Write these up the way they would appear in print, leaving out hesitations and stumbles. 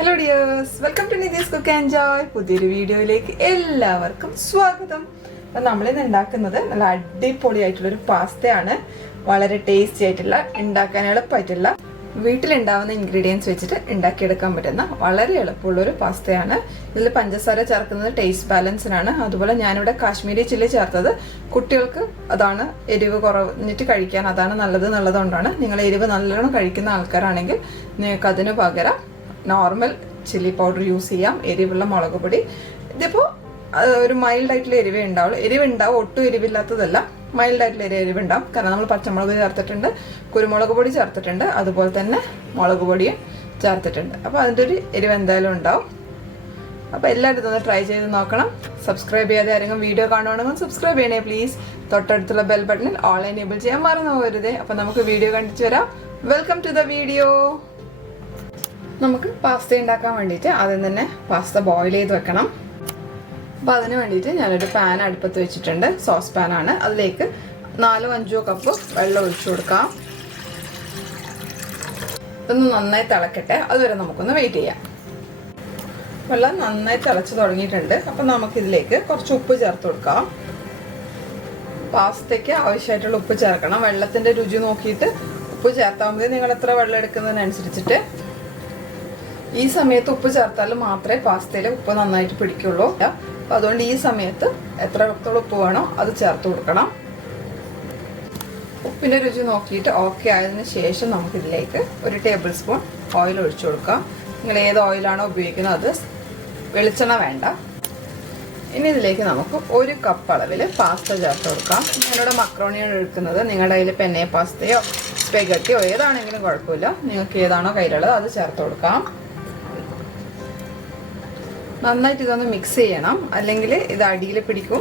Hello dears, welcome to Nidhi's Cook and Joy. പുതിയൊരു വീഡിയോയിലേക്ക് എല്ലാവർക്കും സ്വാഗതം. നമ്മൾ ഇന്ന് ഉണ്ടാക്കുന്നത് നല്ല അടിപൊളിയായിട്ടുള്ള ഒരു പാസ്തയാണ്. വളരെ ടേസ്റ്റി ആയിട്ടുള്ള, ഉണ്ടാക്കാൻ എളുപ്പമായിട്ടുള്ള, വീട്ടിലുണ്ടാവുന്ന ഇൻഗ്രീഡിയൻസ് വെച്ചിട്ട് ഉണ്ടാക്കിയെടുക്കാൻ പറ്റുന്ന വളരെ എളുപ്പമുള്ള ഒരു പാസ്തയാണ്. ഇതിൽ പഞ്ചസാര ചേർക്കുന്നത് ടേസ്റ്റ് ബാലൻസിനാണ്. അതുപോലെ ഞാനിവിടെ കാശ്മീരി ചില്ലി ചേർത്തത് കുട്ടികൾക്ക് അതാണ് എരിവ് കുറഞ്ഞിട്ട് കഴിക്കാൻ അതാണ് നല്ലത് എന്നുള്ളതുകൊണ്ടാണ്. നിങ്ങൾ എരിവ് നല്ലോണം കഴിക്കുന്ന ആൾക്കാരാണെങ്കിൽ നിങ്ങൾക്ക് അതിന് പകരം നോർമൽ ചില്ലി പൗഡർ യൂസ് ചെയ്യാം. എരിവുള്ള മുളക് പൊടി ഇതിപ്പോൾ ഒരു മൈൽഡ് ആയിട്ടുള്ള എരിവേ ഉണ്ടാവുള്ളൂ. എരിവുണ്ടാവും, ഒട്ടും എരിവില്ലാത്തതല്ല, മൈൽഡ് ആയിട്ടുള്ള എരിവുണ്ടാവും. കാരണം നമ്മൾ പച്ചമുളക് ചേർത്തിട്ടുണ്ട്, കുരുമുളക് പൊടി ചേർത്തിട്ടുണ്ട്, അതുപോലെ തന്നെ മുളക് പൊടിയും ചേർത്തിട്ടുണ്ട്. അപ്പോൾ അതിൻ്റെ ഒരു എരിവ് എന്തായാലും ഉണ്ടാവും. അപ്പോൾ എല്ലാവരും ഇതൊന്ന് ട്രൈ ചെയ്ത് നോക്കണം. സബ്സ്ക്രൈബ് ചെയ്യാതെ ആരെങ്കിലും വീഡിയോ കാണുവാണെങ്കിൽ സബ്സ്ക്രൈബ് ചെയ്യണേ പ്ലീസ്. തൊട്ടടുത്തുള്ള ബെൽ ബട്ടണിൽ ഓൾ എനേബിൾ ചെയ്യാൻ മറന്നു പോകരുതേ. അപ്പോൾ നമുക്ക് വീഡിയോ കണ്ടിട്ട് വരാം. Welcome to the video. നമുക്ക് പാസ്ത ഉണ്ടാക്കാൻ വേണ്ടിയിട്ട് ആദ്യം തന്നെ പാസ്ത ബോയിൽ ചെയ്ത് വെക്കണം. അപ്പോൾ അതിന് വേണ്ടിയിട്ട് ഞാനൊരു പാൻ അടുപ്പത്ത് വെച്ചിട്ടുണ്ട്. സോസ് പാനാണ്. അതിലേക്ക് 4-5 കപ്പ് വെള്ളം ഒഴിച്ചു കൊടുക്കാം. ഇതൊന്ന് നന്നായി തിളക്കട്ടെ, അതുവരെ നമുക്കൊന്ന് വെയിറ്റ് ചെയ്യാം. വെള്ളം നന്നായി തിളച്ച് തുടങ്ങിയിട്ടുണ്ട്. അപ്പം നമുക്കിതിലേക്ക് കുറച്ച് ഉപ്പ് ചേർത്ത് കൊടുക്കാം. പാസ്തയ്ക്ക് ആവശ്യമായിട്ടുള്ള ഉപ്പ് ചേർക്കണം. വെള്ളത്തിൻ്റെ രുചി നോക്കിയിട്ട് ഉപ്പ് ചേർത്താൽ മതി. നിങ്ങൾ എത്ര വെള്ളം എടുക്കുന്നതിനനുസരിച്ചിട്ട്. ഈ സമയത്ത് ഉപ്പ് ചേർത്താൽ മാത്രമേ പാസ്തയിൽ ഉപ്പ് നന്നായിട്ട് പിടിക്കുള്ളൂ. അപ്പം അതുകൊണ്ട് ഈ സമയത്ത് എത്രത്തോളം ഉപ്പ് വേണോ അത് ചേർത്ത് കൊടുക്കണം. ഉപ്പിൻ്റെ രുചി നോക്കിയിട്ട് ഓക്കെ ആയതിനു ശേഷം നമുക്കിതിലേക്ക് 1 ടേബിൾ സ്പൂൺ ഓയിൽ ഒഴിച്ചു കൊടുക്കാം. നിങ്ങൾ ഏത് ഓയിലാണോ ഉപയോഗിക്കുന്നത് അത്, വെളിച്ചെണ്ണ വേണ്ട. ഇനി ഇതിലേക്ക് നമുക്ക് 1 കപ്പ് അളവിൽ പാസ്ത ചേർത്ത് കൊടുക്കാം. ഞാനിവിടെ മക്രോണിയാണ് എടുക്കുന്നത്. നിങ്ങളുടെ കയ്യിൽ പെന്നെ പാസ്തയോ സ്പെഗറ്റിയോ ഏതാണെങ്കിലും കുഴപ്പമില്ല. നിങ്ങൾക്ക് ഏതാണോ കയ്യിലുള്ളത് അത് ചേർത്ത് കൊടുക്കാം. നന്നായിട്ട് ഇതൊന്ന് മിക്സ് ചെയ്യണം, അല്ലെങ്കിൽ ഇത് അടിയിൽ പിടിക്കും.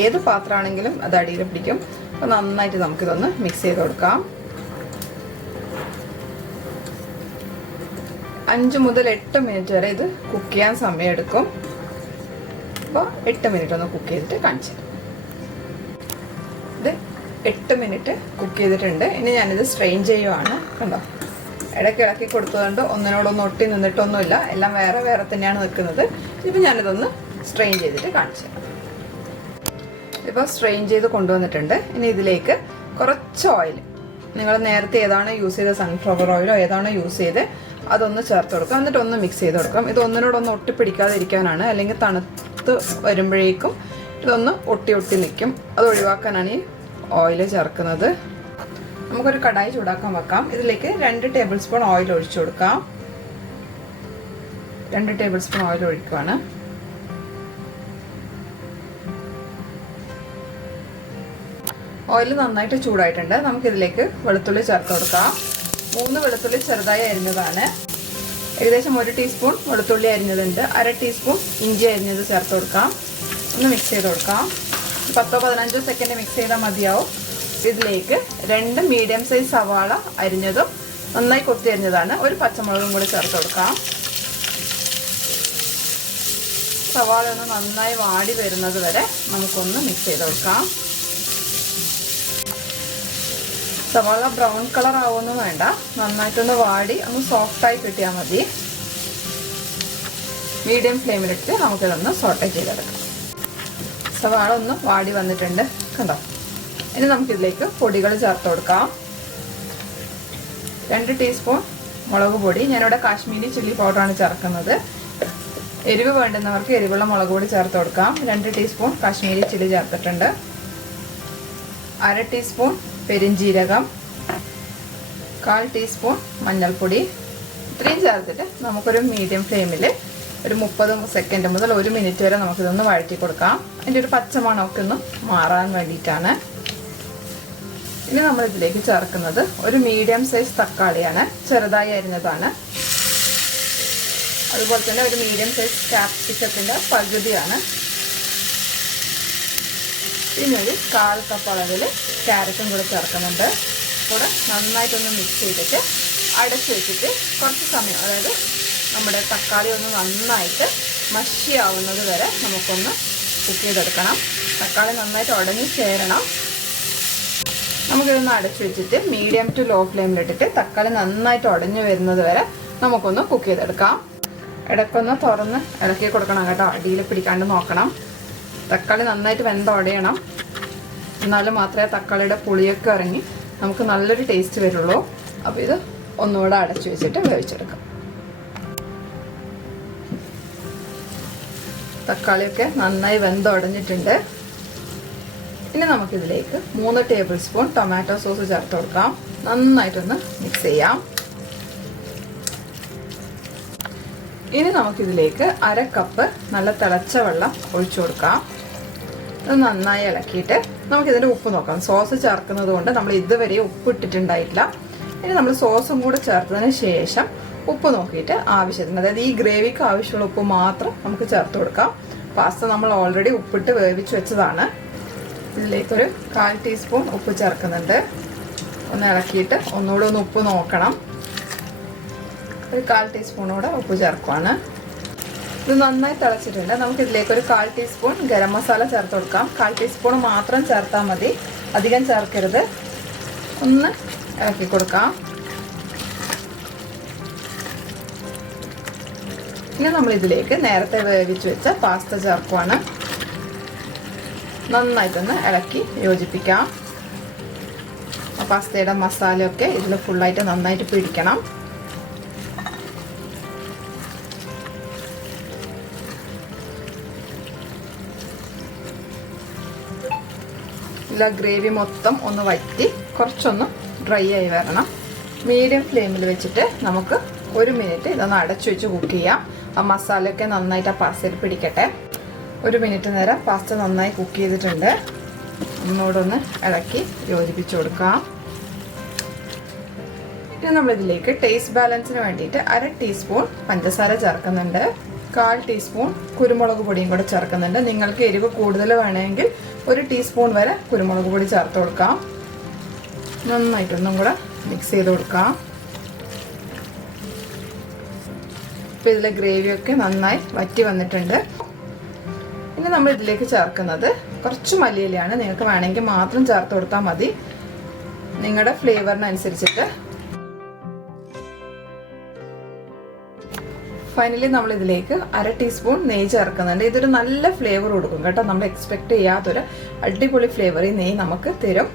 ഏത് പാത്രമാണെങ്കിലും അത് അടിയിൽ പിടിക്കും. അപ്പോൾ നന്നായിട്ട് നമുക്കിതൊന്ന് മിക്സ് ചെയ്ത് കൊടുക്കാം. 5 മുതൽ 8 മിനിറ്റ് വരെ ഇത് കുക്ക് ചെയ്യാൻ സമയമെടുക്കും. അപ്പോൾ 8 മിനിറ്റ് ഒന്ന് കുക്ക് ചെയ്തിട്ട് കാണിച്ചു. ഇത് 8 മിനിറ്റ് കുക്ക് ചെയ്തിട്ടുണ്ട്. ഇനി ഞാനിത് സ്ട്രെയിൻ ചെയ്യുവാണ്. കണ്ടോ, ഇടയ്ക്ക് ഇളക്കി കൊടുത്തതുകൊണ്ട് ഒന്നിനോടൊന്നും ഒട്ടി നിന്നിട്ടൊന്നുമില്ല. എല്ലാം വേറെ വേറെ തന്നെയാണ് നിൽക്കുന്നത്. ഇപ്പം ഞാനിതൊന്ന് സ്ട്രെയിൻ ചെയ്തിട്ട് കാണിച്ചു. ഇപ്പോൾ സ്ട്രെയിൻ ചെയ്ത് കൊണ്ടുവന്നിട്ടുണ്ട്. ഇനി ഇതിലേക്ക് കുറച്ച് ഓയിൽ, നിങ്ങൾ നേരത്തെ ഏതാണോ യൂസ് ചെയ്ത സൺഫ്ലവർ ഓയിലോ ഏതാണോ യൂസ് ചെയ്ത് അതൊന്ന് ചേർത്ത് കൊടുക്കാം. എന്നിട്ട് ഒന്ന് മിക്സ് ചെയ്ത് കൊടുക്കാം. ഇത് ഒന്നിനോടൊന്ന് ഒട്ടിപ്പിടിക്കാതിരിക്കാനാണ്. അല്ലെങ്കിൽ തണുത്ത് വരുമ്പോഴേക്കും ഇതൊന്ന് ഒട്ടി നിൽക്കും. അത് ഒഴിവാക്കാനാണ് ഈ ഓയിൽ ചേർക്കുന്നത്. നമുക്കൊരു കടായി ചൂടാക്കാൻ വെക്കാം. ഇതിലേക്ക് 2 ടേബിൾ സ്പൂൺ ഓയിൽ ഒഴിച്ചു കൊടുക്കാം. 2 ടേബിൾ സ്പൂൺ ഓയിൽ ഒഴിക്കുകയാണ്. ഓയിൽ നന്നായിട്ട് ചൂടായിട്ടുണ്ട്. നമുക്കിതിലേക്ക് വെളുത്തുള്ളി ചേർത്ത് കൊടുക്കാം. 3 വെളുത്തുള്ളി ചെറുതായി അരിഞ്ഞതാണ്. ഏകദേശം 1 ടീസ്പൂൺ വെളുത്തുള്ളി അരിഞ്ഞതുണ്ട്. 1/2 ടീസ്പൂൺ ഇഞ്ചി അരിഞ്ഞത് ചേർത്ത് കൊടുക്കാം. ഒന്ന് മിക്സ് ചെയ്ത് കൊടുക്കാം. 10-15 സെക്കൻഡ് മിക്സ് ചെയ്താൽ മതിയാവും. ഇതിലേക്ക് 2 മീഡിയം സൈസ് സവാള അരിഞ്ഞതും നന്നായി കൊത്തി അരിഞ്ഞതാണ്. 1 പച്ചമുളകും കൂടി ചേർത്ത് കൊടുക്കാം. സവാള ഒന്ന് നന്നായി വാടി വരുന്നത് വരെ നമുക്കൊന്ന് മിക്സ് ചെയ്ത് കൊടുക്കാം. സവാള ബ്രൗൺ കളർ ആവുമെന്ന് വേണ്ട, നന്നായിട്ടൊന്ന് വാടി ഒന്ന് സോഫ്റ്റായി കിട്ടിയാൽ മതി. മീഡിയം ഫ്ലെയിമിലിട്ട് നമുക്കിതൊന്ന് സോട്ടേ ചെയ്തെടുക്കാം. സവാള ഒന്ന് വാടി വന്നിട്ടുണ്ട്, കണ്ടോ. ഇനി നമുക്കിതിലേക്ക് പൊടികൾ ചേർത്ത് കൊടുക്കാം. 2 ടീസ്പൂൺ മുളക് പൊടി. ഞാനിവിടെ കാശ്മീരി ചില്ലി പൗഡറാണ് ചേർക്കുന്നത്. എരിവ് വേണ്ടുന്നവർക്ക് എരിവുള്ള മുളക് പൊടി ചേർത്ത് കൊടുക്കാം. 2 ടീസ്പൂൺ കാശ്മീരി ചില്ലി ചേർത്തിട്ടുണ്ട്. 1/2 ടീസ്പൂൺ പെരിഞ്ജീരകം, 1/4 ടീസ്പൂൺ മഞ്ഞൾപ്പൊടി. ഇത്രയും ചേർത്തിട്ട് നമുക്കൊരു മീഡിയം ഫ്ലെയിമിൽ ഒരു 30 സെക്കൻഡ് മുതൽ 1 മിനിറ്റ് വരെ നമുക്കിതൊന്ന് വഴറ്റി കൊടുക്കാം. അതിൻ്റെ ഒരു പച്ചമണമൊക്കെ ഒന്ന് മാറാൻ വേണ്ടിയിട്ടാണ്. ഇനി നമ്മൾ ഇതിലേക്ക് ചേർക്കുന്നത് ഒരു മീഡിയം സൈസ് തക്കാളിയാണ്, ചെറുതായി അരിഞ്ഞതാണ്. അതുപോലെ തന്നെ ഒരു മീഡിയം സൈസ് കാപ്സിക്കത്തിൻ്റെ പകുതിയാണ്. പിന്നെ ഒരു 1/4 കപ്പ് അളവിൽ ക്യാരറ്റും കൂടെ ചേർക്കുന്നുണ്ട്. കൂടെ നന്നായിട്ടൊന്ന് മിക്സ് ചെയ്തിട്ട് അടച്ചു വെച്ചിട്ട് കുറച്ച് സമയം, അതായത് നമ്മുടെ തക്കാളി ഒന്ന് നന്നായിട്ട് മഷിയാവുന്നത് വരെ നമുക്കൊന്ന് കുക്ക് ചെയ്തെടുക്കണം. തക്കാളി നന്നായിട്ട് ഉടഞ്ഞ് ചേരണം. നമുക്കിതൊന്ന് അടച്ചു വെച്ചിട്ട് മീഡിയം ടു ലോ ഫ്ലെയിമിലിട്ടിട്ട് തക്കാളി നന്നായിട്ട് ഉടഞ്ഞു വരുന്നത് വരെ നമുക്കൊന്ന് കുക്ക് ചെയ്തെടുക്കാം. ഇടയ്ക്കൊന്ന് തുറന്ന് ഇളക്കി കൊടുക്കണം കേട്ടോ. അടിയിൽ പിടിക്കാണ്ട് നോക്കണം. തക്കാളി നന്നായിട്ട് വെന്തുടയണം. എന്നാലും മാത്രമേ തക്കാളിയുടെ പുളിയൊക്കെ ഇറങ്ങി നമുക്ക് നല്ലൊരു ടേസ്റ്റ് വരുള്ളൂ. അപ്പോൾ ഇത് ഒന്നുകൂടെ അടച്ചു വെച്ചിട്ട് വേവിച്ചെടുക്കാം. തക്കാളിയൊക്കെ നന്നായി വെന്തുടഞ്ഞിട്ടുണ്ട്. ഇനി നമുക്കിതിലേക്ക് 3 ടേബിൾ സ്പൂൺ ടൊമാറ്റോ സോസ് ചേർത്ത് കൊടുക്കാം. നന്നായിട്ടൊന്ന് മിക്സ് ചെയ്യാം. ഇനി നമുക്കിതിലേക്ക് 1/2 കപ്പ് നല്ല തിളച്ച വെള്ളം ഒഴിച്ചു കൊടുക്കാം. ഇത് നന്നായി ഇളക്കിയിട്ട് നമുക്കിതിൻ്റെ ഉപ്പ് നോക്കാം. സോസ് ചേർക്കുന്നത് കൊണ്ട് നമ്മൾ ഇതുവരെ ഉപ്പ് ഇട്ടിട്ടുണ്ടായിട്ടില്ല. ഇനി നമ്മൾ സോസും കൂടെ ചേർത്തതിന് ശേഷം ഉപ്പ് നോക്കിയിട്ട് ആവശ്യത്തിന്, അതായത് ഈ ഗ്രേവിക്ക് ആവശ്യമുള്ള ഉപ്പ് മാത്രം നമുക്ക് ചേർത്ത് കൊടുക്കാം. പാസ്ത നമ്മൾ ഓൾറെഡി ഉപ്പിട്ട് വേവിച്ച് വെച്ചതാണ്. ഇതിലേക്കൊരു 1/4 ടീസ്പൂൺ ഉപ്പ് ചേർക്കുന്നുണ്ട്. ഒന്ന് ഇളക്കിയിട്ട് ഒന്നുകൂടെ ഒന്ന് ഉപ്പ് നോക്കണം. ഒരു 1/4 ടീസ്പൂണോടെ ഉപ്പ് ചേർക്കുവാണ്. ഇത് നന്നായി തിളച്ചിട്ടുണ്ട്. നമുക്കിതിലേക്ക് ഒരു 1/4 ടീസ്പൂൺ ഗരം മസാല ചേർത്ത് കൊടുക്കാം. 1/4 ടീസ്പൂൺ മാത്രം ചേർത്താൽ മതി, അധികം ചേർക്കരുത്. ഒന്ന് ഇളക്കി കൊടുക്കാം. ഇനി നമ്മളിതിലേക്ക് നേരത്തെ വേവിച്ച് വെച്ച പാസ്ത ചേർക്കുവാണ്. നന്നായിട്ടൊന്ന് ഇളക്കി യോജിപ്പിക്കാം. പാസ്തയുടെ മസാലയൊക്കെ ഇതിൽ ഫുള്ളായിട്ട് നന്നായിട്ട് പിടിക്കണം. ഇല്ല, ഗ്രേവി മൊത്തം ഒന്ന് വറ്റി കുറച്ചൊന്ന് ഡ്രൈ ആയി വരണം. മീഡിയം ഫ്ലെയിമിൽ വെച്ചിട്ട് നമുക്ക് 1 മിനിറ്റ് ഇതൊന്ന് അടച്ചു വെച്ച് കുക്ക് ചെയ്യാം. ആ മസാലയൊക്കെ നന്നായിട്ട് ആ പാസ്തയിൽ പിടിക്കട്ടെ. 1 മിനിറ്റ് നേരം പാസ്ത നന്നായി കുക്ക് ചെയ്തിട്ടുണ്ട്. ഒന്നുകൂടെ ഒന്ന് ഇളക്കി യോജിപ്പിച്ച് കൊടുക്കാം. ഇനി നമ്മളിതിലേക്ക് ടേസ്റ്റ് ബാലൻസിന് വേണ്ടിയിട്ട് 1/2 ടീസ്പൂൺ പഞ്ചസാര ചേർക്കുന്നുണ്ട്. 1/4 ടീസ്പൂൺ കുരുമുളക് പൊടിയും കൂടെ ചേർക്കുന്നുണ്ട്. നിങ്ങൾക്ക് എരിവ് കൂടുതൽ വേണമെങ്കിൽ 1 ടീസ്പൂൺ വരെ കുരുമുളക് പൊടി ചേർത്ത് കൊടുക്കാം. നന്നായിട്ടൊന്നും കൂടെ മിക്സ് ചെയ്ത് കൊടുക്കാം. ഇപ്പം ഇതിലെ ഗ്രേവിയൊക്കെ നന്നായി വറ്റി വന്നിട്ടുണ്ട്. ഇനി നമ്മൾ ഇതിലേക്ക് ചേർക്കുന്നത് കുറച്ച് മല്ലിയിലയാണ്. നിങ്ങൾക്ക് വേണമെങ്കിൽ മാത്രം ചേർത്ത് കൊടുത്താൽ മതി, നിങ്ങളുടെ ഫ്ലേവറിനനുസരിച്ചിട്ട്. ഫൈനലി നമ്മൾ ഇതിലേക്ക് 1/2 ടീസ്പൂൺ നെയ്യ് ചേർക്കുന്നുണ്ട്. ഇതൊരു നല്ല ഫ്ലേവർ കൊടുക്കും കേട്ടോ. നമ്മൾ എക്സ്പെക്ട് ചെയ്യാത്തൊരു അടിപൊളി ഫ്ലേവർ ഈ നെയ്യ് നമുക്ക് തരും.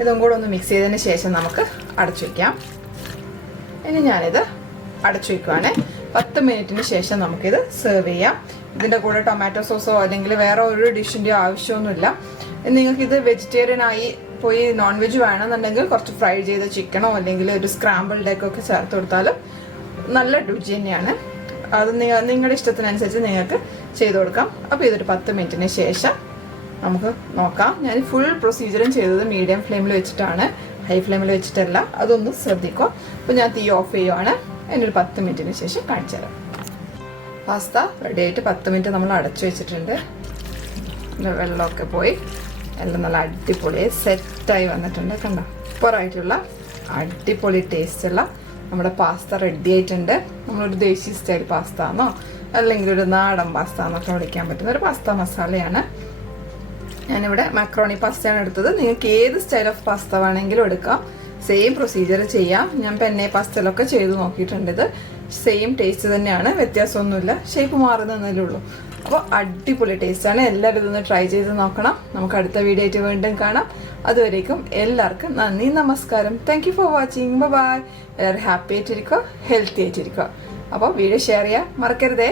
ഇതും കൂടെ ഒന്ന് മിക്സ് ചെയ്തതിന് ശേഷം നമുക്ക് അടച്ചു വയ്ക്കാം. ഇനി ഞാനിത് അടച്ചു വയ്ക്കുവാണ്. 10 മിനിറ്റിന് ശേഷം നമുക്കിത് സെർവ് ചെയ്യാം. ഇതിൻ്റെ കൂടെ ടൊമാറ്റോ സോസോ അല്ലെങ്കിൽ വേറെ ഒരു ഡിഷിൻ്റെയോ ആവശ്യമൊന്നുമില്ല. നിങ്ങൾക്കിത് വെജിറ്റേറിയൻ ആയി പോയി നോൺ വെജ് വേണമെന്നുണ്ടെങ്കിൽ കുറച്ച് ഫ്രൈ ചെയ്ത ചിക്കനോ അല്ലെങ്കിൽ ഒരു സ്ക്രാമ്പിൾഡ് എഗ്ഗൊക്കെ ചേർത്ത് കൊടുത്താലും നല്ല രുചി തന്നെയാണ്. അത് നിങ്ങളുടെ ഇഷ്ടത്തിനനുസരിച്ച് നിങ്ങൾക്ക് ചെയ്ത് കൊടുക്കാം. അപ്പോൾ ഇതൊരു 10 മിനിറ്റിന് ശേഷം നമുക്ക് നോക്കാം. ഞാൻ ഫുൾ പ്രൊസീജിയറും ചെയ്തത് മീഡിയം ഫ്ലെയിമിൽ വെച്ചിട്ടാണ്, ഹൈ ഫ്ലെയിമിൽ വെച്ചിട്ടല്ല. അതൊന്ന് ശ്രദ്ധിക്കുക. അപ്പോൾ ഞാൻ തീ ഓഫ് ചെയ്യുവാണ്. അതിനൊരു 10 മിനിറ്റിന് ശേഷം കാണിച്ചു തരാം. പാസ്ത റെഡി ആയിട്ട് 10 മിനിറ്റ് നമ്മൾ അടച്ചു വെച്ചിട്ടുണ്ട്. വെള്ളമൊക്കെ പോയി എല്ലാം നല്ല അടിപൊളിയായി സെറ്റായി വന്നിട്ടുണ്ട്. കണ്ടോ, സൂപ്പറായിട്ടുള്ള അടിപൊളി ടേസ്റ്റുള്ള നമ്മുടെ പാസ്ത റെഡി ആയിട്ടുണ്ട്. നമ്മളൊരു ദേശീയ സ്റ്റൈൽ പാസ്ത എന്നോ അല്ലെങ്കിൽ ഒരു നാടൻ പാസ്ത എന്നൊക്കെ വിളിക്കാൻ പറ്റുന്ന ഒരു പാസ്ത മസാലയാണ്. ഞാനിവിടെ മാക്രോണി പാസ്തയാണ് എടുത്തത്. നിങ്ങൾക്ക് ഏത് സ്റ്റൈൽ ഓഫ് പാസ്ത വേണമെങ്കിലും എടുക്കാം. സെയിം പ്രൊസീജിയർ ചെയ്യാം. ഞാൻ പെന്നെ പാസ്തയിലൊക്കെ ചെയ്ത് നോക്കിയിട്ടുണ്ട്. ഇത് സെയിം ടേസ്റ്റ് തന്നെയാണ്, വ്യത്യാസമൊന്നുമില്ല, ഷേപ്പ് മാറുന്നതേ ഉള്ളൂ. അപ്പോൾ അടിപൊളി ടേസ്റ്റാണ്. എല്ലാവരും ഇതൊന്ന് ട്രൈ ചെയ്ത് നോക്കണം. നമുക്ക് അടുത്ത വീഡിയോ ആയിട്ട് വീണ്ടും കാണാം. അതുവരേക്കും എല്ലാവർക്കും നന്ദി, നമസ്കാരം. Thank you for watching. Bye. എല്ലാവരും ഹാപ്പി ആയിട്ടിരിക്കുക, ഹെൽത്തി ആയിട്ടിരിക്കുക. അപ്പോൾ വീഡിയോ ഷെയർ ചെയ്യാൻ മറക്കരുതേ.